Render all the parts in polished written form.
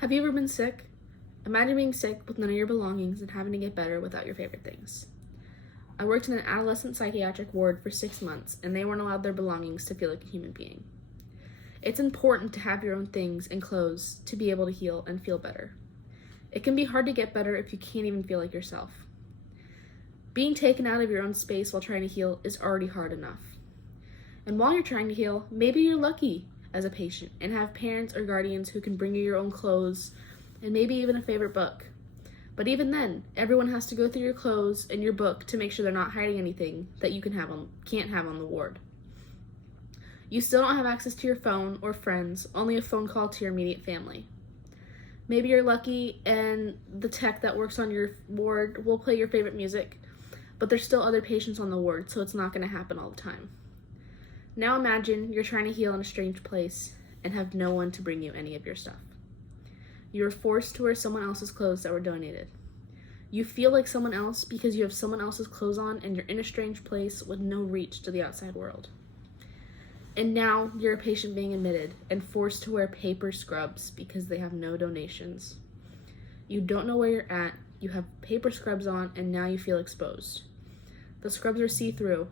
Have you ever been sick? Imagine being sick with none of your belongings and having to get better without your favorite things. I worked in an adolescent psychiatric ward for 6 months, and they weren't allowed their belongings to feel like a human being. It's important to have your own things and clothes to be able to heal and feel better. It can be hard to get better if you can't even feel like yourself. Being taken out of your own space while trying to heal is already hard enough. And while you're trying to heal, maybe you're lucky as a patient and have parents or guardians who can bring you your own clothes and maybe even a favorite book. But even then, everyone has to go through your clothes and your book to make sure they're not hiding anything that you can't have on the ward. You still don't have access to your phone or friends, only a phone call to your immediate family. Maybe you're lucky and the tech that works on your ward will play your favorite music, but there's still other patients on the ward, so it's not going to happen all the time. Now imagine you're trying to heal in a strange place and have no one to bring you any of your stuff. You are forced to wear someone else's clothes that were donated. You feel like someone else because you have someone else's clothes on and you're in a strange place with no reach to the outside world. And now you're a patient being admitted and forced to wear paper scrubs because they have no donations. You don't know where you're at, you have paper scrubs on, and now you feel exposed. The scrubs are see-through,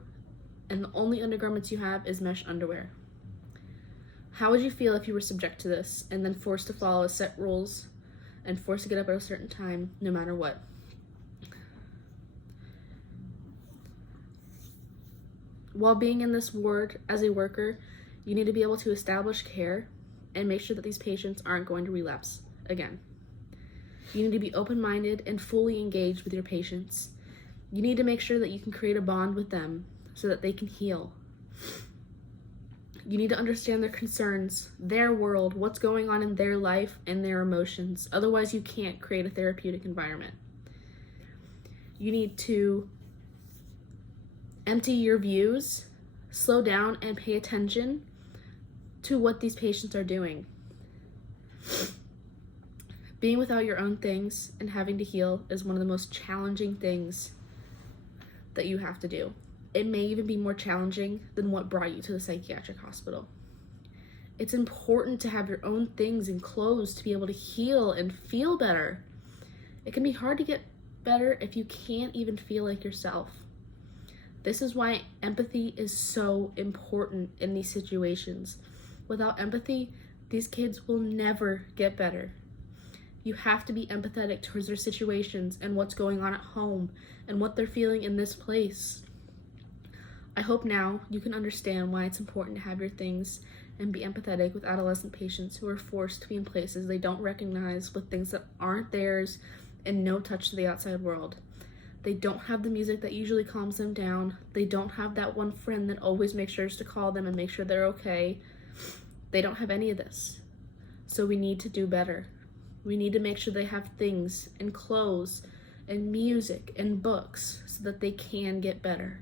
and the only undergarments you have is mesh underwear. How would you feel if you were subject to this and then forced to follow set rules and forced to get up at a certain time no matter what? While being in this ward as a worker, you need to be able to establish care and make sure that these patients aren't going to relapse again. You need to be open-minded and fully engaged with your patients. You need to make sure that you can create a bond with them so that they can heal. You need to understand their concerns, their world, what's going on in their life and their emotions. Otherwise, you can't create a therapeutic environment. You need to empty your views, slow down, and pay attention to what these patients are doing. Being without your own things and having to heal is one of the most challenging things that you have to do. It may even be more challenging than what brought you to the psychiatric hospital. It's important to have your own things and clothes to be able to heal and feel better. It can be hard to get better if you can't even feel like yourself. This is why empathy is so important in these situations. Without empathy, these kids will never get better. You have to be empathetic towards their situations and what's going on at home and what they're feeling in this place. I hope now you can understand why it's important to have your things and be empathetic with adolescent patients who are forced to be in places they don't recognize with things that aren't theirs and no touch to the outside world. They don't have the music that usually calms them down. They don't have that one friend that always makes sure to call them and make sure they're okay. They don't have any of this. So we need to do better. We need to make sure they have things and clothes and music and books so that they can get better.